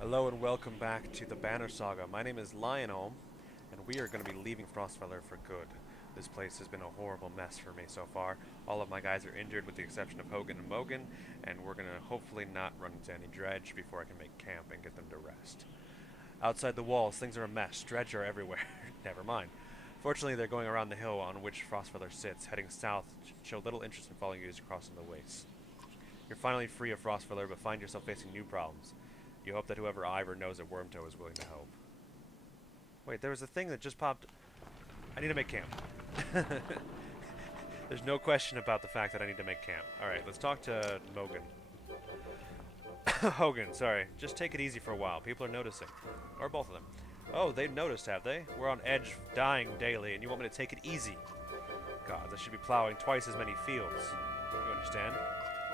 Hello and welcome back to the Banner Saga. My name is Lionel, and we are going to be leaving Frostfeller for good. This place has been a horrible mess for me so far. All of my guys are injured with the exception of Hogan and Mogan, and we're going to hopefully not run into any Dredge before I can make camp and get them to rest. Outside the walls, things are a mess. Dredge are everywhere. Never mind. Fortunately, they're going around the hill on which Frostfeller sits, heading south to show little interest in following you as you cross into the wastes. You're finally free of Frostfeller, but find yourself facing new problems. You hope that whoever Ivor knows at Wormtoe is willing to help. Wait, there was a thing that just popped. I need to make camp. There's no question about the fact that I need to make camp. Alright, let's talk to Mogan. Hogan, sorry. Just take it easy for a while. People are noticing. Or both of them. Oh, they've noticed, have they? We're on edge, dying daily, and you want me to take it easy. God, I should be plowing twice as many fields. You understand?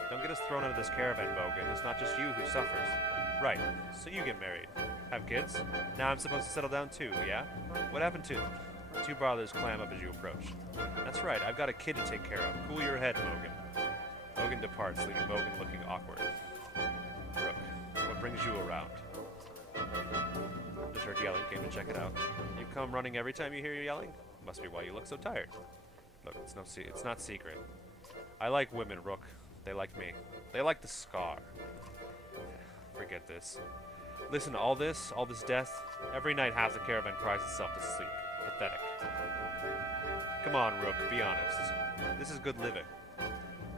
Don't get us thrown into this caravan, Mogan. It's not just you who suffers. Right, so you get married. Have kids? Now I'm supposed to settle down too, yeah? What happened to them? The two brothers clam up as you approach. That's right, I've got a kid to take care of. Cool your head, Mogan. Mogan departs, leaving Mogan looking awkward. Rook, what brings you around? Just heard yelling, came to check it out. You come running every time you hear you yelling? Must be why you look so tired. Look, it's not secret. I like women, Rook. They like me. They like the scar. Forget this. Listen to all this death. Every night half the caravan cries itself to sleep. Pathetic. Come on, Rook, be honest. This is good living.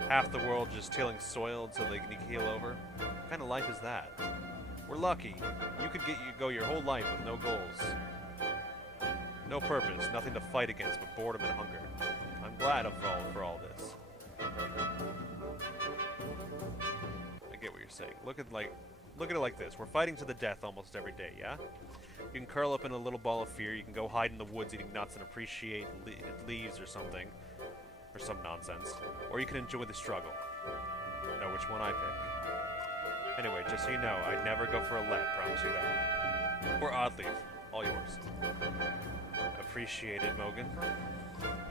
Half the world just tilling soil so they can keel over. What kind of life is that? We're lucky. You could go your whole life with no goals. No purpose, nothing to fight against but boredom and hunger. I'm glad for all this. I get what you're saying. Look at it like this. We're fighting to the death almost every day, yeah? You can curl up in a little ball of fear. You can go hide in the woods eating nuts and appreciate leaves or something. Or some nonsense. Or you can enjoy the struggle. Know which one I pick. Anyway, just so you know, I'd never go for a let, promise you that. Or odd leave. All yours. Appreciated, Mogan.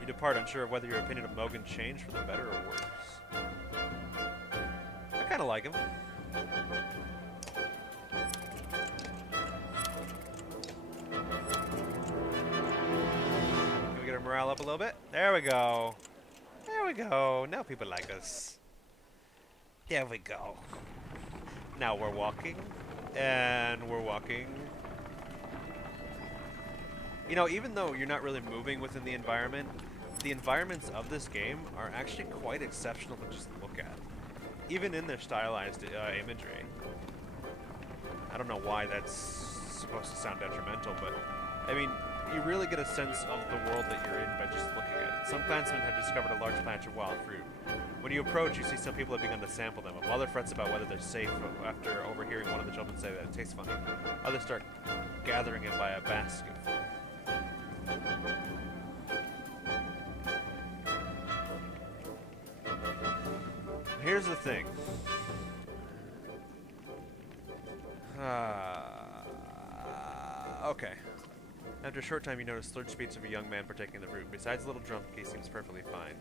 You depart unsure of whether your opinion of Mogan changed for the better or worse. I kinda like him. Morale up a little bit. There we go. There we go. Now people like us. There we go. Now we're walking. And we're walking. You know, even though you're not really moving within the environments of this game are actually quite exceptional to just look at. Even in their stylized imagery. I don't know why that's supposed to sound detrimental, but I mean, you really get a sense of the world that you're in by just looking at it. Some clansmen have discovered a large patch of wild fruit. When you approach, you see some people have begun to sample them. A mother frets about whether they're safe after overhearing one of the children say that it tastes funny. Others start gathering it by a basketful. Here's the thing. Okay. After a short time, you notice slurred speech of a young man partaking the fruit. Besides a little drunk, he seems perfectly fine.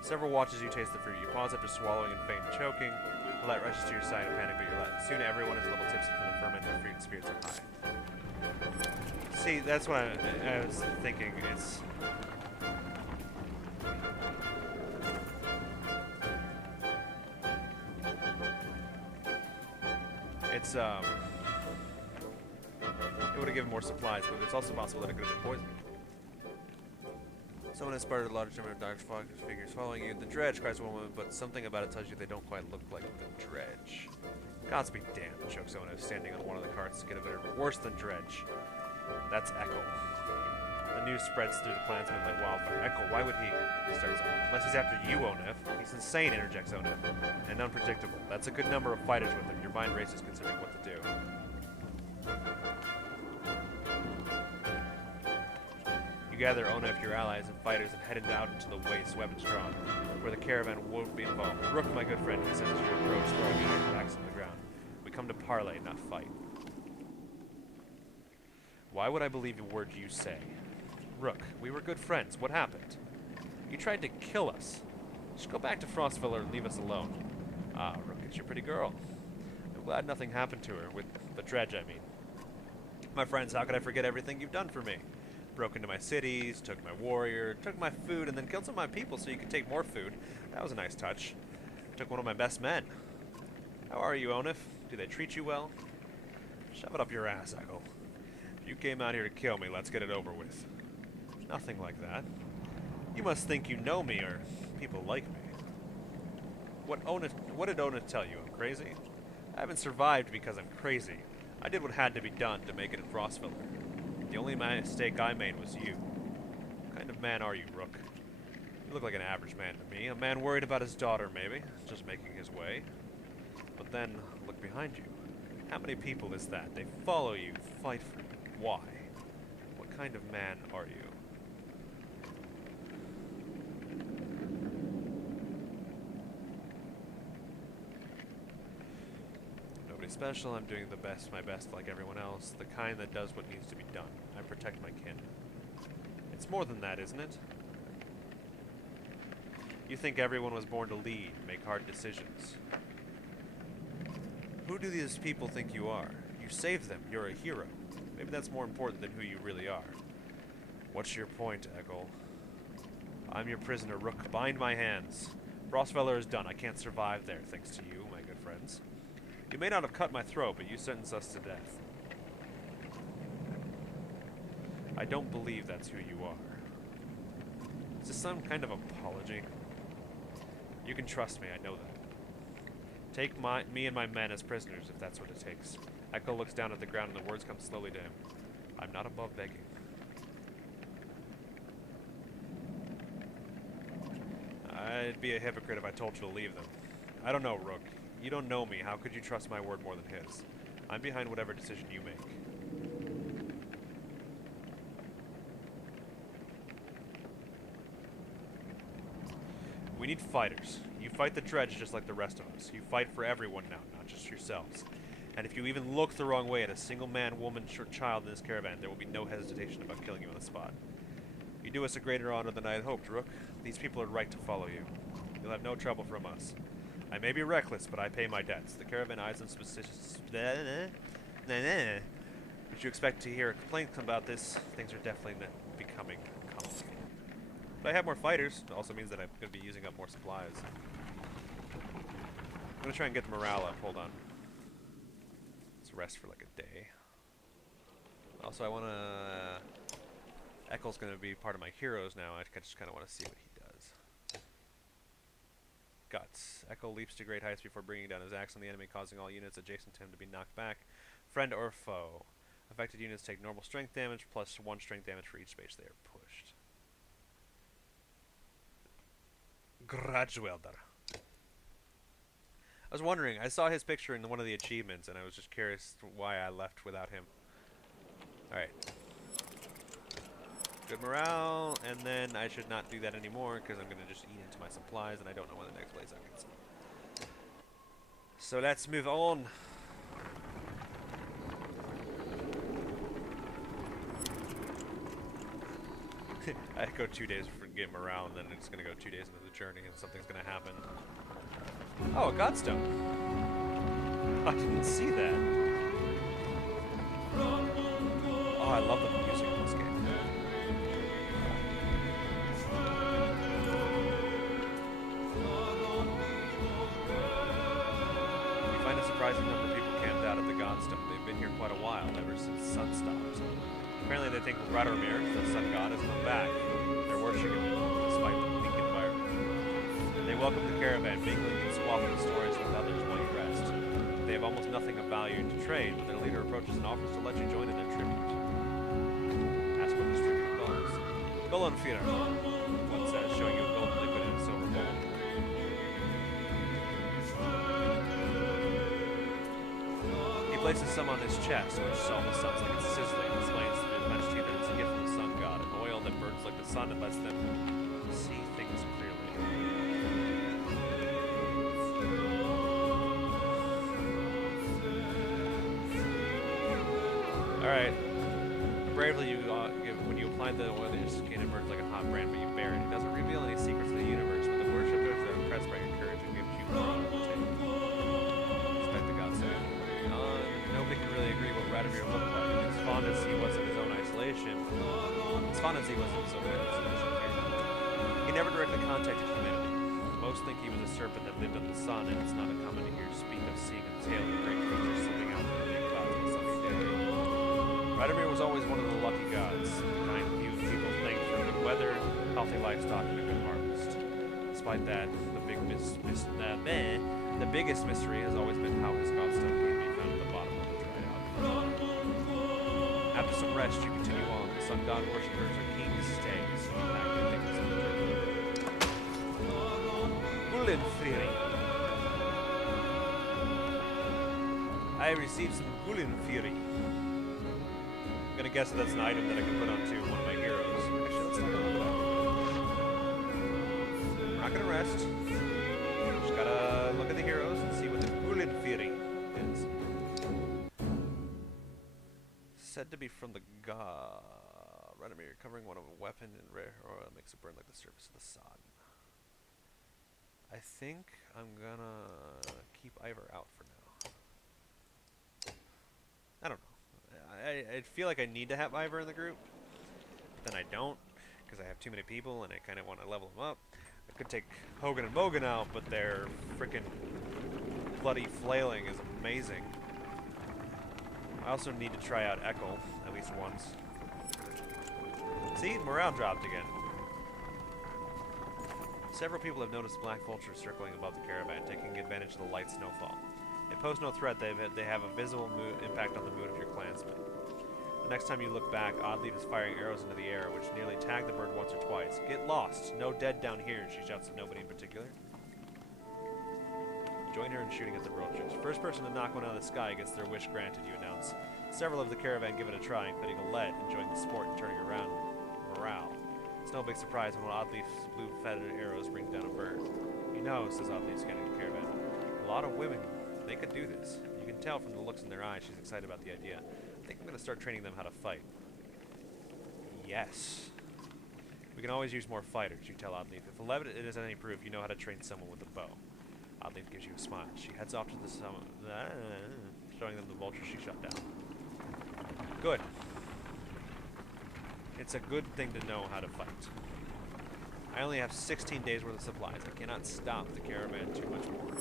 Several watches you taste the fruit. You pause after swallowing and feign choking. The light rushes to your side and panic, but you're let. Soon everyone is a little tipsy from the fermented fruit and spirits are high. See, that's what I was thinking. It would have given more supplies, but it's also possible that it could have been poisoned. Someone has spotted a large number of dark figures following you. The Dredge, cries one woman, but something about it tells you they don't quite look like the Dredge. Gods be damned, chokes someone who's standing on one of the carts to get a bit worse than Dredge. That's Echo. The news spreads through the clansmen like wildfire. Echo, why would he? Starts unless he's after you, Onif. He's insane, interjects Onif. And unpredictable. That's a good number of fighters with him. Your mind races considering what to do. You gather Onif, your allies, and fighters and headed out into the waste, weapons drawn, where the caravan won't be involved. Rook, my good friend, he says as you approach, throwing your axe on the ground. We come to parley, not fight. Why would I believe a word you say? Rook, we were good friends. What happened? You tried to kill us. Just go back to Frostfeller and leave us alone. Ah, Rook, it's your pretty girl. I'm Glad nothing happened to her, with the Dredge, I mean. My friends, how could I forget everything you've done for me? Broke into my cities, took my warrior, took my food, and then killed some of my people so you could take more food. That was a nice touch. Took one of my best men. How are you, Onif? Do they treat you well? Shove it up your ass, Echo. If you came out here to kill me, let's get it over with. Nothing like that. You must think you know me, or people like me. What did Onif tell you? I'm crazy? I haven't survived because I'm crazy. I did what had to be done to make it in Frostfiller. The only mistake I made was you. What kind of man are you, Rook? You look like an average man to me. A man worried about his daughter, maybe. Just making his way. But then, look behind you. How many people is that? They follow you, fight for you. Why? What kind of man are you? Special, I'm doing my best like everyone else, the kind that does what needs to be done. I protect my kin. It's more than that, isn't it? You think everyone was born to lead, make hard decisions. Who do these people think you are? You saved them, you're a hero. Maybe that's more important than who you really are. What's your point, Eggle? I'm your prisoner, Rook. Bind my hands. Frostfeller is done. I can't survive there, thanks to you, my good friends. You may not have cut my throat, but you sentenced us to death. I don't believe that's who you are. Is this some kind of apology? You can trust me, I know that. Take me and my men as prisoners, if that's what it takes. Echo looks down at the ground and the words come slowly to him. I'm not above begging. I'd be a hypocrite if I told you to leave them. I don't know, Rook. You don't know me. How could you trust my word more than his? I'm behind whatever decision you make. We need fighters. You fight the Dredge just like the rest of us. You fight for everyone now, not just yourselves. And if you even look the wrong way at a single man, woman, or child in this caravan, there will be no hesitation about killing you on the spot. You do us a greater honor than I had hoped, Rook. These people are right to follow you. You'll have no trouble from us. I may be reckless, but I pay my debts. The caravan eyes them suspicious. Would you expect to hear a complaint about this? Things are definitely becoming complicated. But I have more fighters. It also means that I'm going to be using up more supplies. I'm going to try and get the morale up. Hold on. Let's rest for like a day. Also, I want to... Eccle's going to be part of my heroes now. I just kind of want to see what he does. Guts. Echo leaps to great heights before bringing down his axe on the enemy, causing all units adjacent to him to be knocked back. Friend or foe. Affected units take normal strength damage, plus 1 strength damage for each space they are pushed. Grudgewelder. I was wondering, I saw his picture in one of the achievements, and I was just curious why I left without him. Alright. Good morale, and then I should not do that anymore because I'm going to just eat into my supplies and I don't know when the next place I can see. So let's move on. I go 2 days for get morale and then it's going to go 2 days into the journey and something's going to happen. Oh, a Godstone. I didn't see that. Oh, I love the music in this game. Surprising number of people camped out at the Godstone. They've been here quite a while, ever since the sun stopped. Apparently they think Radomir, the sun god, has come back. They're worshipping him, despite the bleak environment. They welcome the caravan, mingling and swapping stories with others while you rest. They have almost nothing of value to trade, but their leader approaches and offers to let you join in their tribute. Ask what this tribute involves. Golonfira, one says, showing you a golden liquid in a silver bowl. Places some on his chest, which almost sounds like it's sizzling. Explains to the Majesty that it's a gift from the sun god, an oil that burns like the sun and lets them see things clearly. Alright. Bravely, when you apply the oil to your skin, it burns like a hot brand, but you bear it. It doesn't reveal any secrets of the universe, but the worshippers are impressed by your courage and gives you more on the table. Respect the gods. fond as he was of his own isolation, he never directly contacted humanity. Most think he was a serpent that lived on the sun, and it's not uncommon to hear speak of seeing a tail of a great creature slipping out from the big clouds on a sunny day. Radomir was always one of the lucky gods, the kind few people thank for good weather, healthy livestock, and a good harvest. Despite that, the biggest mystery has always been how his godstone came to be found at the bottom of the dried out. After some rest, you continue on. The sun god worshippers are keen to stay, so you pack your things and return to the Gullinfiri. I received some Gullinfiri. I'm gonna guess that that's an item that I can put onto one of my heroes. Actually, let's talk about that. We're not gonna rest. Just gotta look at the heroes and see what the Gullinfiri is. Said to be from the god. Radomir, covering one of a weapon in rare aura makes it burn like the surface of the sun. I think I'm gonna keep Ivor out for now. I don't know. I feel like I need to have Ivor in the group, but then I don't, because I have too many people and I kind of want to level them up. I could take Hogan and Mogan out, but their freaking bloody flailing is amazing. I also need to try out Echo at least once. See? Morale dropped again. Several people have noticed black vultures circling above the caravan, taking advantage of the light snowfall. They pose no threat, they have a visible impact on the mood of your clansmen. The next time you look back, Oddleaf is firing arrows into the air, which nearly tag the bird once or twice. Get lost! No dead down here, she shouts at nobody in particular. Join her in shooting at the vultures. First person to knock one out of the sky gets their wish granted, you announce. Several of the caravan give it a try, including a lead, enjoying the sport and turning around morale. It's no big surprise when Oddleaf's blue-feathered arrows bring down a bird. You know, says Oddleaf, scanning the caravan. A lot of women, they could do this. You can tell from the looks in their eyes she's excited about the idea. I think I'm going to start training them how to fight. Yes. We can always use more fighters, you tell Oddleaf. If the levitt is any proof, you know how to train someone with a bow. Oddleaf gives you a smile. She heads off to the summit, showing them the vulture she shot down. Good. It's a good thing to know how to fight. I only have 16 days worth of supplies. I cannot stop the caravan too much more.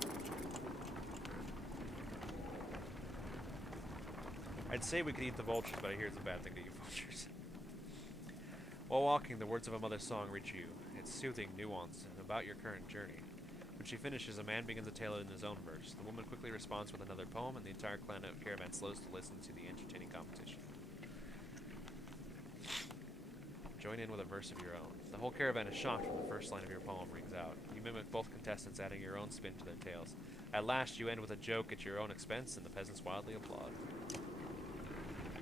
I'd say we could eat the vultures, but I hear it's a bad thing to eat vultures. While walking, the words of a mother's song reach you. It's soothing, nuanced, and about your current journey. When she finishes, a man begins to tell it in his own verse. The woman quickly responds with another poem, and the entire caravan slows to listen to the entertaining competition. Join in with a verse of your own. The whole caravan is shocked when the first line of your poem rings out. You mimic both contestants, adding your own spin to their tales. At last, you end with a joke at your own expense, and the peasants wildly applaud.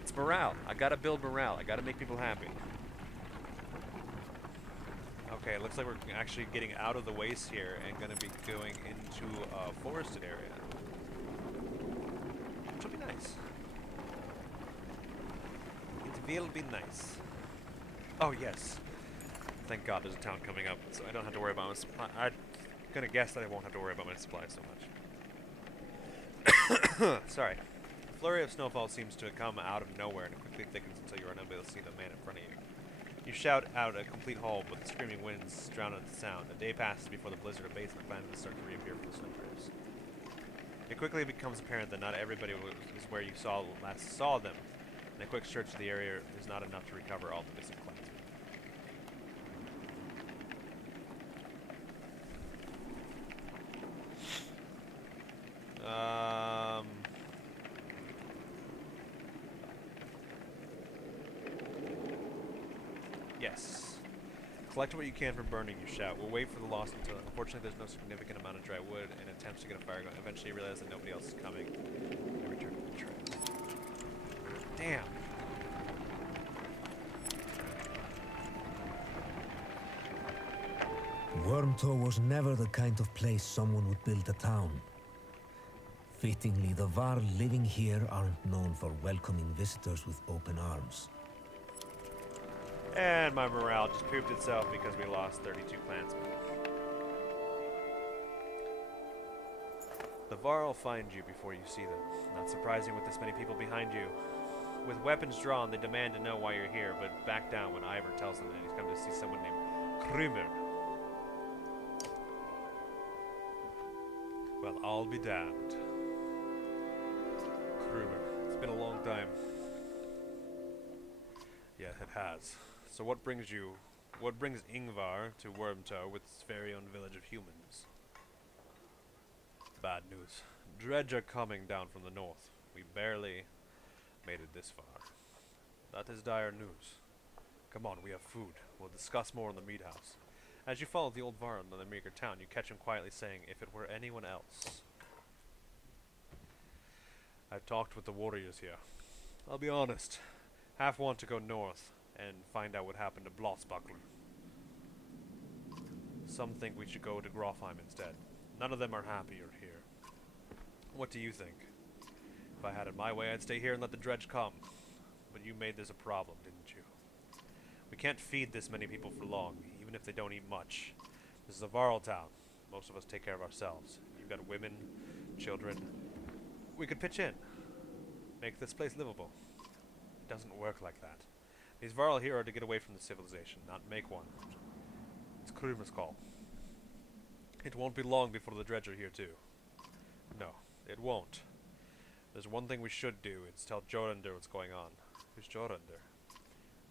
It's morale. I gotta build morale. I gotta make people happy. Okay, it looks like we're actually getting out of the waste here and gonna be going into a forested area. Which will be nice. It will be nice. Oh, yes. Thank God there's a town coming up, so I don't have to worry about my supply. I'm gonna guess that I won't have to worry about my supplies so much. Sorry. A flurry of snowfall seems to come out of nowhere and it quickly thickens until you are unable to see the man in front of you. You shout out a complete halt, but the screaming winds drown out the sound. A day passes before the blizzard abates and the bandits start to reappear from the snow drifts. It quickly becomes apparent that not everybody is where you last saw them, and a quick search of the area is not enough to recover all the missing clansmen. Yes. Collect what you can from burning, you shout. We'll wait for the lost until... Unfortunately, there's no significant amount of dry wood and attempts to get a fire going. Eventually, you realize that nobody else is coming. I return to the trail. Damn. Wormtow was never the kind of place someone would build a town. Fittingly, the Varl living here aren't known for welcoming visitors with open arms. And my morale just pooped itself because we lost 32 clansmen. The Varl will find you before you see them. Not surprising with this many people behind you. With weapons drawn, they demand to know why you're here, but back down when Ivor tells them that he's come to see someone named Krümer. Well, I'll be damned. Krümer. It's been a long time. Yeah, it has. So what brings Ingvar to Wormtow with its very own village of humans? Bad news. Dredge are coming down from the north. We barely made it this far. That is dire news. Come on, we have food. We'll discuss more in the meat house. As you follow the old Varl in the meager town, you catch him quietly saying, if it were anyone else. I've talked with the warriors here. I'll be honest. Half want to go north and find out what happened to Blossbuckler. Some think we should go to Grofheim instead. None of them are happier here. What do you think? If I had it my way, I'd stay here and let the dredge come. But you made this a problem, didn't you? We can't feed this many people for long, even if they don't eat much. This is a Varl town. Most of us take care of ourselves. You've got women, children. We could pitch in. Make this place livable. It doesn't work like that. These Varl here are to get away from the civilization, not make one. It's Krümer's call. It won't be long before the dredge are here too. No, it won't. There's one thing we should do. It's tell Jorundir what's going on. Who's Jorundir?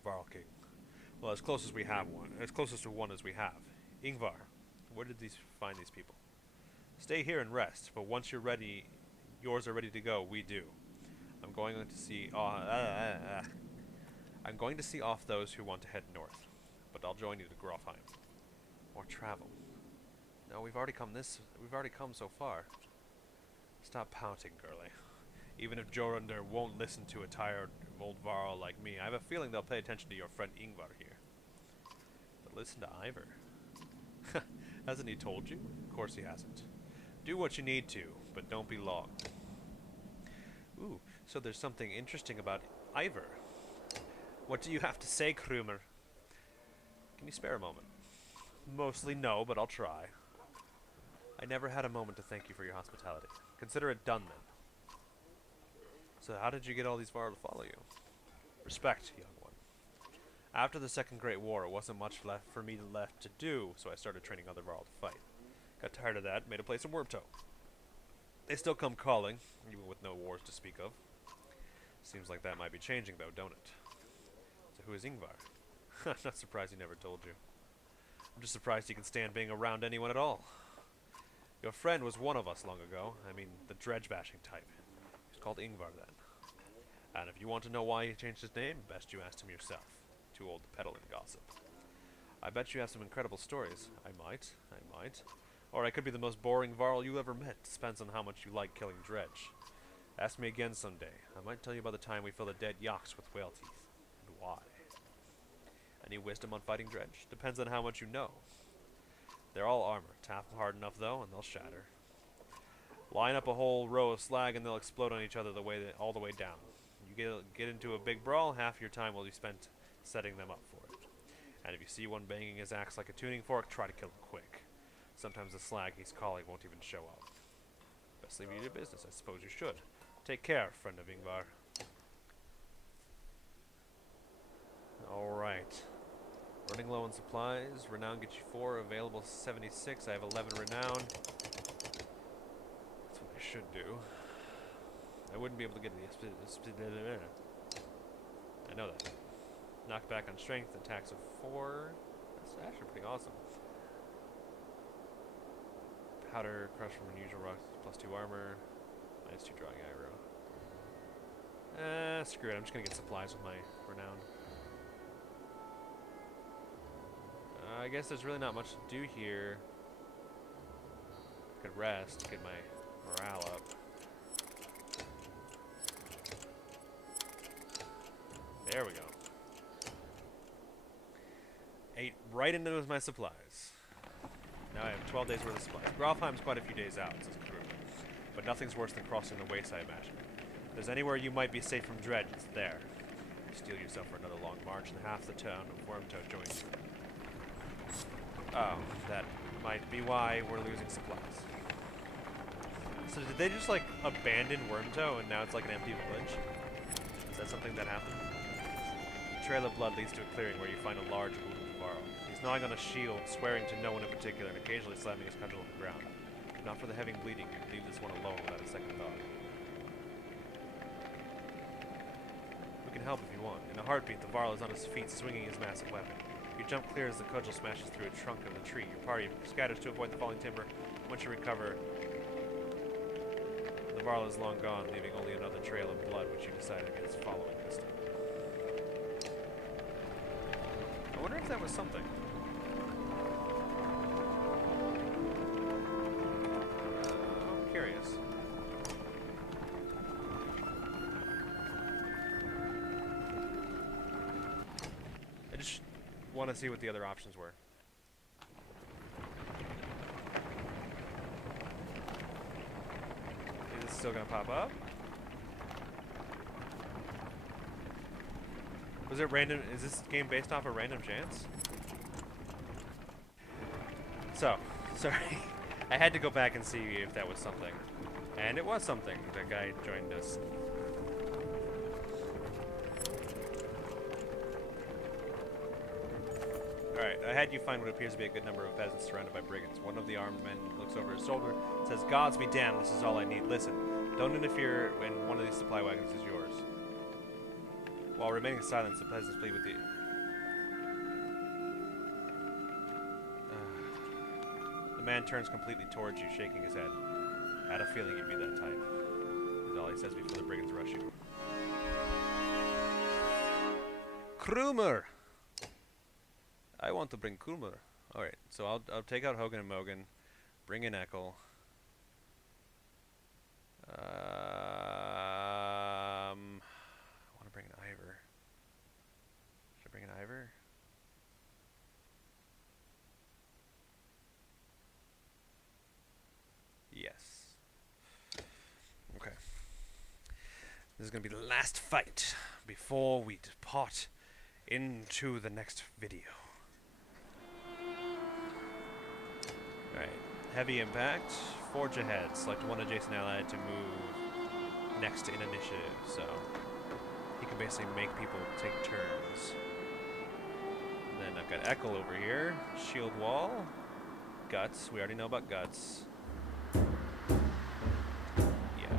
Varl King. Well, as close as we have one. As closest to one as we have. Ingvar. Where did these find these people? Stay here and rest, but once you're ready, yours are ready to go, we do. I'm going to see I'm going to see off those who want to head north, but I'll join you to Grofheim. Or travel. No, we've already come so far. Stop pouting, girlie. Even if Jorundir won't listen to a tired old Varl like me, I have a feeling they'll pay attention to your friend Ingvar here. But listen to Ivor. Hasn't he told you? Of course he hasn't. Do what you need to, but don't be long. Ooh, so there's something interesting about Ivor. What do you have to say, Krümer? Can you spare a moment? Mostly no, but I'll try. I never had a moment to thank you for your hospitality. Consider it done then. So how did you get all these Varl to follow you? Respect, young one. After the Second Great War, it wasn't much left for me to do, so I started training other Varl to fight. Got tired of that, made a place in Wormtow. They still come calling, even with no wars to speak of. Seems like that might be changing though, don't it? So who is Ingvar? I'm not surprised he never told you. I'm just surprised he can stand being around anyone at all. Your friend was one of us long ago. I mean, the dredge-bashing type. He's called Ingvar then. And if you want to know why he changed his name, best you ask him yourself. Too old to peddle and gossip. I bet you have some incredible stories. I might. Or I could be the most boring Varl you ever met. Depends on how much you like killing Dredge. Ask me again someday. I might tell you about the time we filled a dead Yox with whale teeth. And why. Any wisdom on fighting Dredge? Depends on how much you know. They're all armor. Tap them hard enough though, and they'll shatter. Line up a whole row of slag and they'll explode on each other all the way down. You get into a big brawl, half your time will be spent setting them up for it. And if you see one banging his axe like a tuning fork, try to kill him quick. Sometimes the slag he's calling won't even show up. Best leave you to your business, I suppose you should. Take care, friend of Ingvar. Alright. Running low on supplies. Renown gets you 4, available 76. I have 11 renown. That's what I should do. I wouldn't be able to get the I know that. Knockback on strength, attacks of 4. That's actually pretty awesome. Powder, crush from unusual rocks, +2 armor, -2 drawing aggro. Screw it, I'm just gonna get supplies with my renown. I guess there's really not much to do here. I could rest, get my morale up. There we go. Ate right into my supplies. Now I have 12 days worth of supplies. Grofheim's quite a few days out, says Krümer. But nothing's worse than crossing the waste, I imagine. If there's anywhere you might be safe from Dredge, it's there. Steel yourself for another long march, and half the town of Wormtow joins you. Oh, that might be why we're losing supplies. So did they just, like, abandon Wormtow and now it's like an empty village? Is that something that happened? The trail of blood leads to a clearing where you find a large wounded Varl. He's gnawing on a shield, swearing to no one in particular, and occasionally slamming his cudgel on the ground. If not for the heavy bleeding, you'd leave this one alone without a second thought. We can help if you want. In a heartbeat, the Varl is on his feet, swinging his massive weapon. You jump clear as the cudgel smashes through a trunk of the tree. Your party scatters to avoid the falling timber. Once you recover, the Varl is long gone, leaving only another trail of blood, which you decided against following this time. I wonder if that was something. I'm curious. I just want to see what the other options were. Is it still gonna pop up? Was it random? Is this game based off a random chance? So, sorry. I had to go back and see if that was something. And it was something. The guy joined us. Alright, I had you find what appears to be a good number of peasants surrounded by brigands. One of the armed men looks over his shoulder, says, "Gods be damned, this is all I need. Listen, don't interfere when one of these supply wagons is yours." While remaining silent, the peasants plead with the... The man turns completely towards you, shaking his head. I had a feeling you'd be that type. Is all he says before the brigands rush you. Krumer! I want to bring Krumer. Alright, so I'll take out Hogan and Mogan, bring in Eckel. I want to bring an Ivor. Should I bring an Ivor? Yes. Okay. This is going to be the last fight before we depart into the next video. Alright. Heavy impact. Forge ahead. Select one adjacent ally to move next in initiative. So he can basically make people take turns. And then I've got Eckel over here. Shield wall. Guts. We already know about guts. Yeah,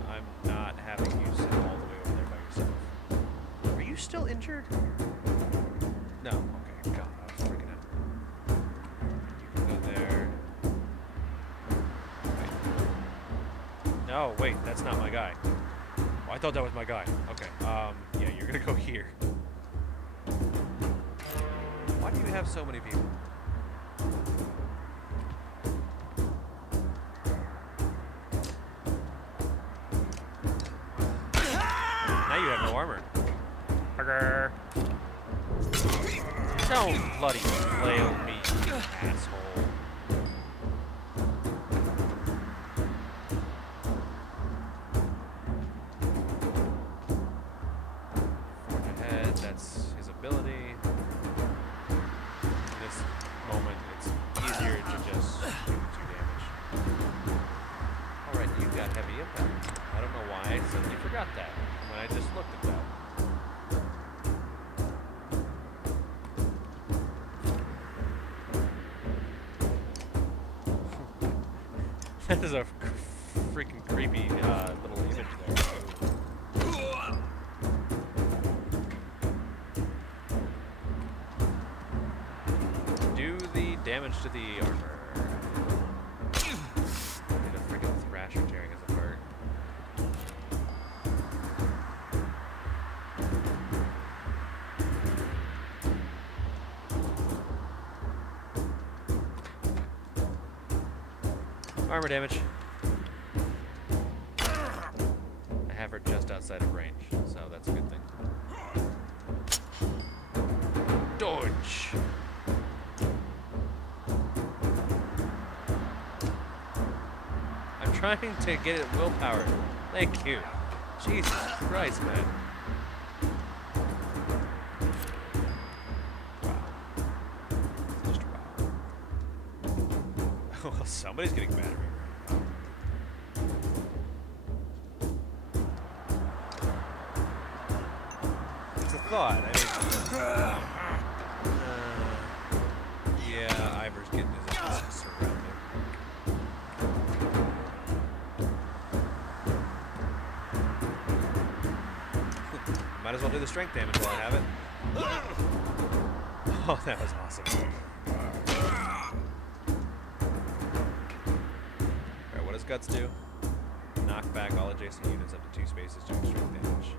I'm not having you sit all the way over there by yourself. Are you still injured? No. Okay. God, I was freaking out. You can go there. No, wait, that's not my guy. Oh, I thought that was my guy. Okay, yeah, you're gonna go here. Why do you have so many people? Now you have no armor. Burger. Don't bloody flail me, you asshole. That is a freaking creepy little image there. Do the damage to the armor. Need a freaking thrasher tearing us apart. Armor damage. I have her just outside of range, so that's a good thing. Dodge! I'm trying to get it willpower. Thank you. Jesus Christ, man. Well, somebody's getting mad at me. thought. Yeah, Ivor's getting his ass surrounded. Might as well do the strength damage while I have it. Oh, that was awesome. Alright, what does Guts do? Knock back all adjacent units up to 2 spaces doing strength damage.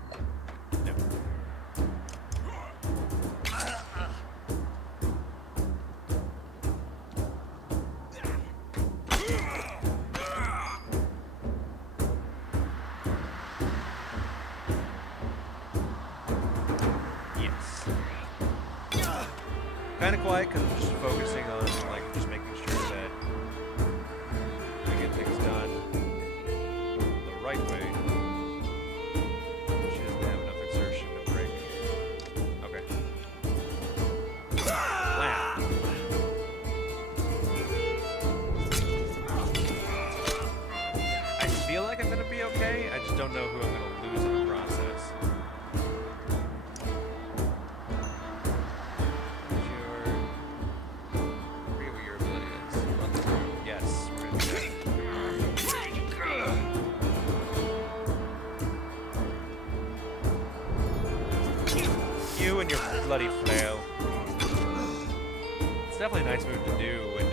No. Kind of quiet because I'm just focusing on like just making sure that I get things done the right way. She doesn't have enough exertion to break. Okay. Wow. I feel like I'm gonna be okay. I just don't know who I'm gonna lose in the process. And your bloody flail. It's definitely a nice move to do when you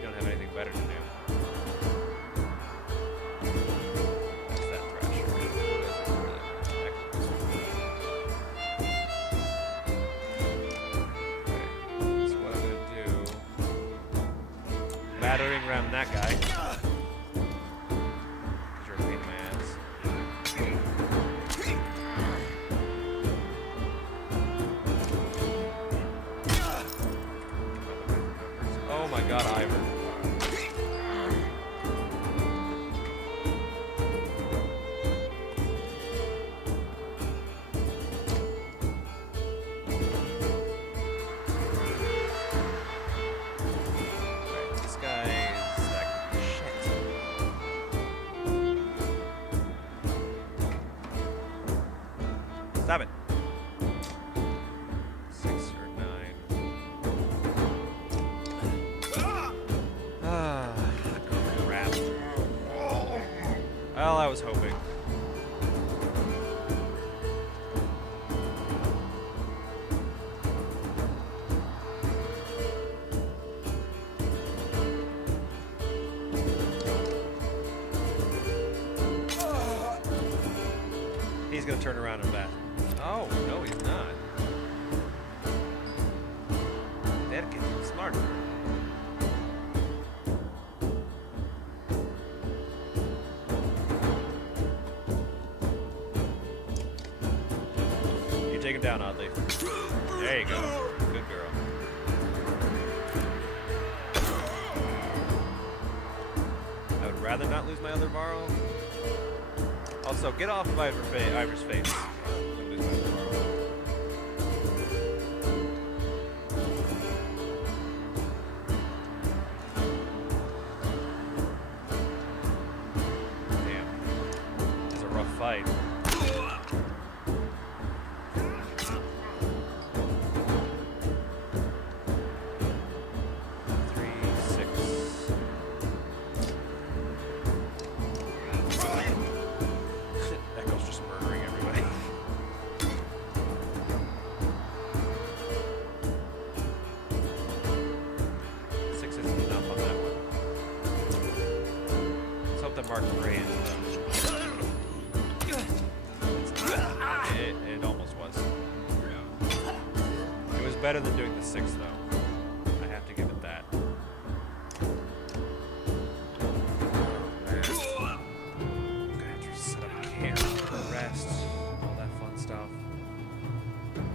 don't have anything better to do. That's that Thrasher. Okay, so what I'm gonna do? Battering ram that guy. You're a pain in my ass. Oh my god, Ivor. Alright, this guy is like shit. Stop it. 6 or 9. Crap. Well, I was hoping. He's gonna turn around and bat. Oh, no, he's not. That gets smarter. Take him down, Oddly. There you go. Good girl. I would rather not lose my other Varl. Also, get off of Ivor's face. I'm gonna lose my other Varl. Damn. It's a rough fight. Mark Gray is it almost was. It was better than doing the 6 though. I have to give it that. I'm gonna have to set up camp, rest, all that fun stuff.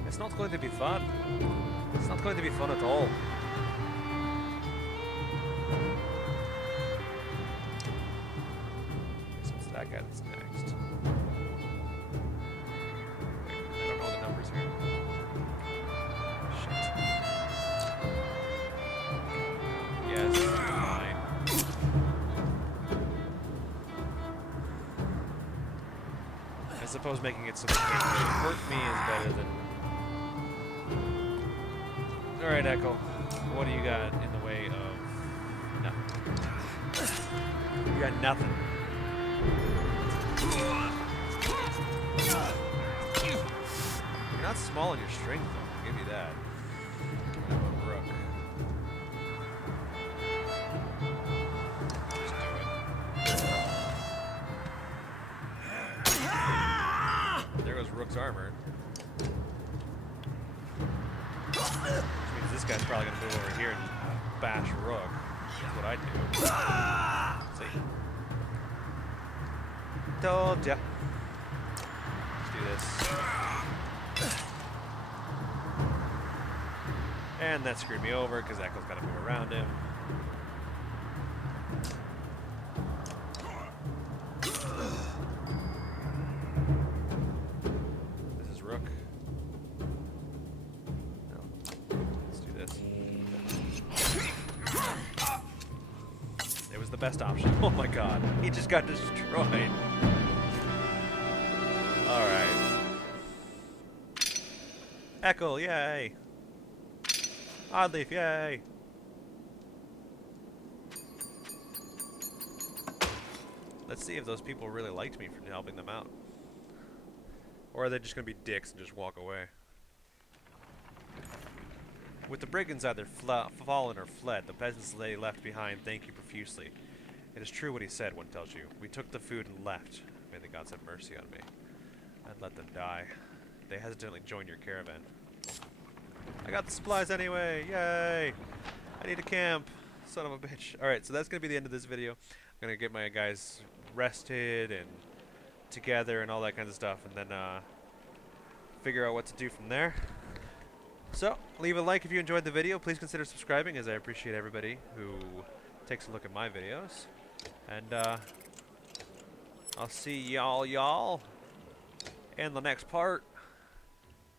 It's not going to be fun. It's not going to be fun at all. That guy that's next. Wait, I don't know the numbers here. Shit. Yes, fine. This suppose making it so they can't really hurt me is better than... Alright, Echo. What do you got in the way of... Nothing. You got nothing. You're not small in your strength, though. I'll give you that. How about Rook? Just do it. There goes Rook's armor. Which means this guy's probably going to move over here and bash Rook. That's what I do. See? Told ya. Let's do this. And that screwed me over because Echo's got to move around him. This is Rook. No. Let's do this. It was the best option. Oh my god. He just got destroyed. Alright. Echo, yay! Oddleaf, yay! Let's see if those people really liked me for helping them out. Or are they just gonna be dicks and just walk away? With the brigands either fallen or fled, the peasants they left behind thank you profusely. It is true what he said, one tells you. We took the food and left. May the gods have mercy on me. I'd let them die. They hesitantly joined your caravan. I got the supplies anyway! Yay! I need a camp! Son of a bitch. Alright, so that's going to be the end of this video. I'm going to get my guys rested and together and all that kind of stuff, and then figure out what to do from there. So, leave a like if you enjoyed the video. Please consider subscribing, as I appreciate everybody who takes a look at my videos. And I'll see y'all in the next part.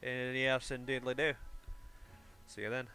And yes, indeedly do. See you then.